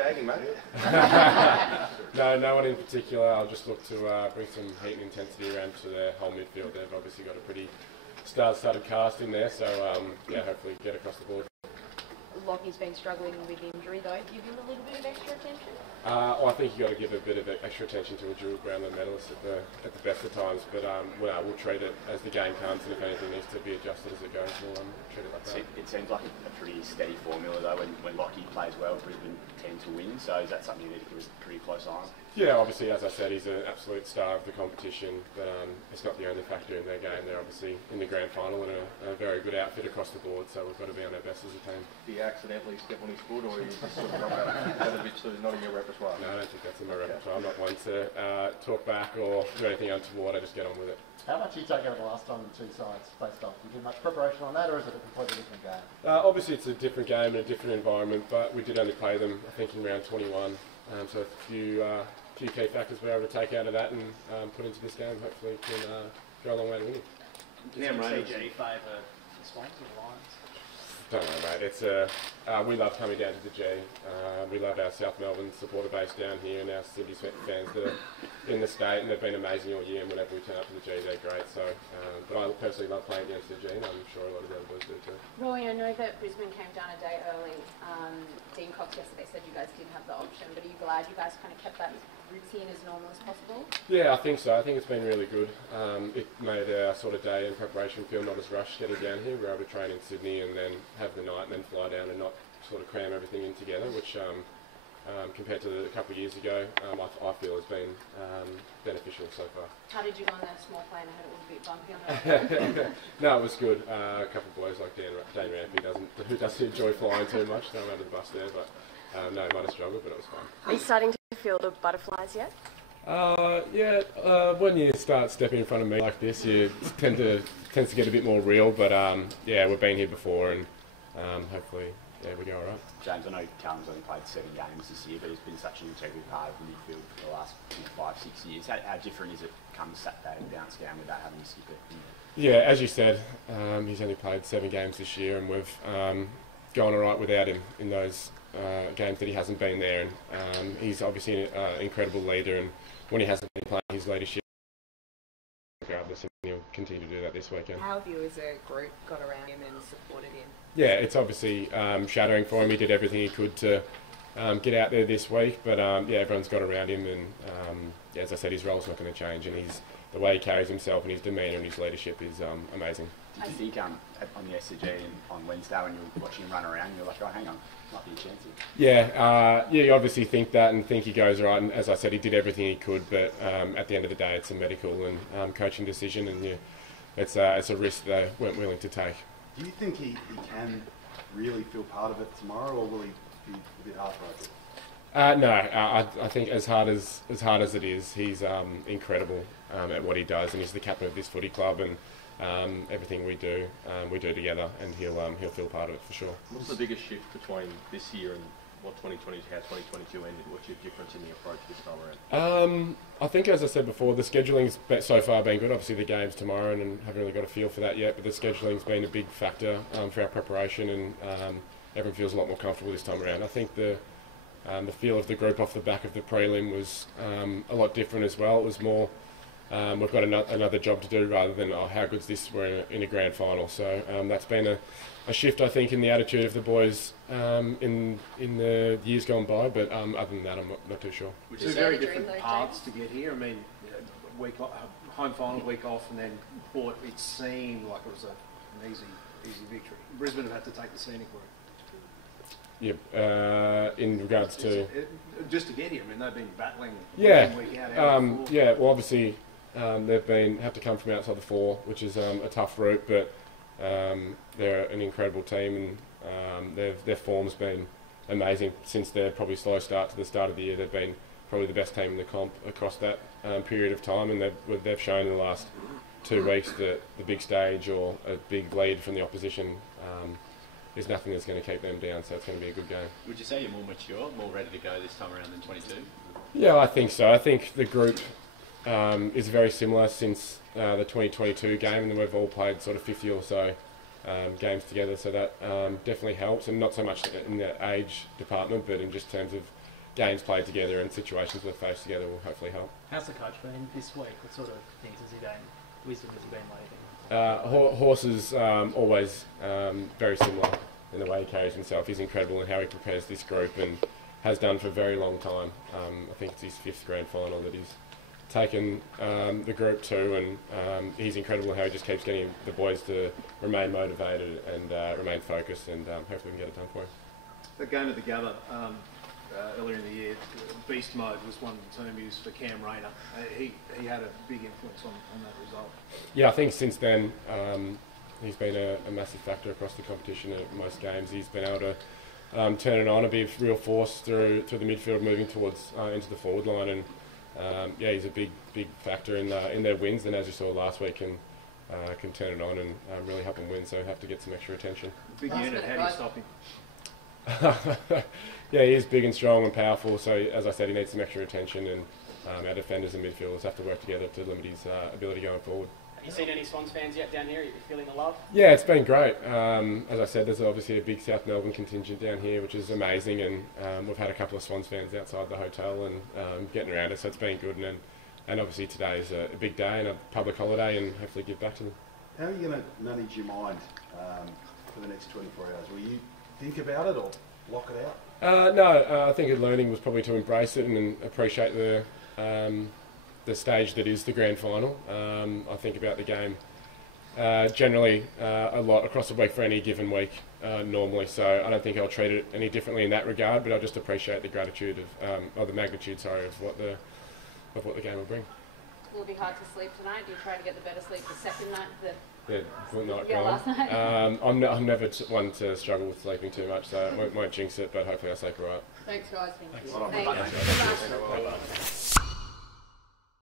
shagging, mate? No one in particular. I'll just look to bring some heat and intensity around to their whole midfield. They've obviously got a pretty star-studded cast in there, so yeah, hopefully get across the board. Lockie's been struggling with injury though. Give him a little bit of extra attention? Well, I think you've got to give a bit of extra attention to a dual Brownlow medalist at the best of times, but we'll treat it as the game comes, and if anything needs to be adjusted as it goes, we'll treat it like that. It seems like a pretty steady formula though. When Lockie plays well, Brisbane tend to win, so is that something you need to keep a pretty close eye on? Yeah, obviously, as I said, he's an absolute star of the competition, but it's not the only factor in their game. They're obviously in the grand final and a very good outfit across the board, so we've got to be on our best as a team. Do you accidentally step on his foot, or you just sort of that a bit so he's not in your repertoire? No, I don't think that's in my repertoire. I'm not one to talk back or do anything untoward. I just get on with it. How much did you take over the last time the two sides faced off? Did you do much preparation on that, or is it a completely different game? Obviously, it's a different game and a different environment, but we did only play them, I think, in round 21. So a few key factors we're able to take out of that and put into this game. Hopefully, can go a long way to winning. Does CG favour the Swans or the Lions? Don't know, mate. It's we love coming down to the G. We love our South Melbourne supporter base down here and our Sydney fans that are in the state, and they've been amazing all year. And whenever we turn up to the G, they're great. So, but I personally love playing against the G, and I'm sure a lot of the other boys do too. Roy, I know that Brisbane came down a day early. Dean Cox yesterday said you guys didn't have the option, but are you glad you guys kind of kept that routine as normal as possible? Yeah, I think so. I think it's been really good. It made our sort of day in preparation feel not as rushed getting down here. We were able to train in Sydney and then have the night and then fly down and not sort of cram everything in together, which compared to a couple of years ago, I feel has been beneficial so far. How did you go on that small plane? I heard it was a bit bumpy on that. No, it was good. A couple of boys like Dane Rampy who doesn't enjoy flying too much, thrown under the bus there, but no, might have struggled, but it was fun. Are you starting to feel the butterflies yet? Yeah, when you start stepping in front of me like this, you tends to get a bit more real, but yeah, we've been here before and hopefully we go all right. James, I know Callum's only played 7 games this year, but he's been such an integral part of the midfield for the last 5-6 years. How different is it come Saturday and bounce down without having to skip it? Yeah, as you said, he's only played 7 games this year, and we've gone all right without him in those games that he hasn't been there. And he's obviously an incredible leader, and when he hasn't been playing, his leadership, regardless, and he'll continue to do that this weekend. How have you as a group got around him and supported him? Yeah, it's obviously shattering for him. He did everything he could to get out there this week, but yeah, everyone's got around him, and yeah, as I said, his role's not going to change, and the way he carries himself and his demeanour and his leadership is amazing. Did you think on the SCG on Wednesday when you were watching him run around, you were like, oh, hang on, might be a chance here? Yeah, you obviously think that and think he goes right, and as I said, he did everything he could, but at the end of the day, it's a medical and coaching decision, and it's a risk they weren't willing to take. Do you think he can really feel part of it tomorrow, or will he be a bit heartbroken? No, I think as hard as it is, he's incredible at what he does, and he's the captain of this footy club, and everything we do together, and he'll feel part of it for sure. What's the biggest shift between this year and what 2020, how 2022 ended? What's your difference in the approach this time around? I think, as I said before, the scheduling's so far been good. Obviously, the game's tomorrow, and haven't really got a feel for that yet. But the scheduling's been a big factor for our preparation, and everyone feels a lot more comfortable this time around. I think the feel of the group off the back of the prelim was a lot different as well. It was more we've got another job to do rather than how good's this, we're in a grand final. So that's been a shift, I think, in the attitude of the boys in the years gone by. But other than that, I'm not too sure. Which is very different paths to get here. I mean, week off, home final, week off, and then Port. It seemed like it was an easy victory. Brisbane have had to take the scenic route. Yeah, in regards to just to get here. I mean, they've been battling week out. Yeah, well, obviously they've have to come from outside the 4, which is a tough route, but they're an incredible team, and their form's been amazing since their probably slow start to the start of the year. They've been probably the best team in the comp across that period of time, and they've shown in the last 2 weeks that the big stage or a big lead from the opposition is nothing that's going to keep them down, so it's going to be a good game. Would you say you're more mature, more ready to go this time around than 22? Yeah, I think so. I think the group is very similar since the 2022 game, and then we've all played sort of 50 or so games together, so that definitely helps, and not so much in the age department, but in just terms of games played together and situations we've faced together will hopefully help. How's the coach been this week? What sort of things has he been, wisdom has he been lately? Horse is always very similar in the way he carries himself. He's incredible in how he prepares this group and has done for a very long time. I think it's his 5th grand final that he's taken the group to, and he's incredible in how he just keeps getting the boys to remain motivated and remain focused, and hopefully we can get it done for him. The game at the Gather earlier in the year, beast mode was one term used for Cam Rayner. He had a big influence on that result. Yeah, I think since then he's been a massive factor across the competition at most games. He's been able to turn it on and be a real force through the midfield, moving towards into the forward line, and yeah, he's a big factor in their wins. And as you saw last week, can turn it on and really help them win. So have to get some extra attention. Big unit. How do you stop him? Yeah, he is big and strong and powerful. So as I said, he needs some extra attention, and our defenders and midfielders have to work together to limit his ability going forward. Have you seen any Swans fans yet down here? Are you feeling the love? Yeah, it's been great. As I said, there's obviously a big South Melbourne contingent down here, which is amazing, and we've had a couple of Swans fans outside the hotel and getting around us, so it's been good. And obviously today is a big day and a public holiday, and hopefully give back to them. How are you going to manage your mind for the next 24 hours? Will you think about it or block it out? No, I think learning was probably to embrace it and appreciate the stage that is the grand final. I think about the game generally a lot across the week for any given week normally, so I don't think I'll treat it any differently in that regard, but I'll just appreciate the gratitude of the magnitude, of what the game will bring. Will it be hard to sleep tonight? Do you try to get the better sleep the second night? Last night? I'm never one to struggle with sleeping too much, so I won't jinx it, but hopefully I'll sleep all right. Thanks, guys. Thanks.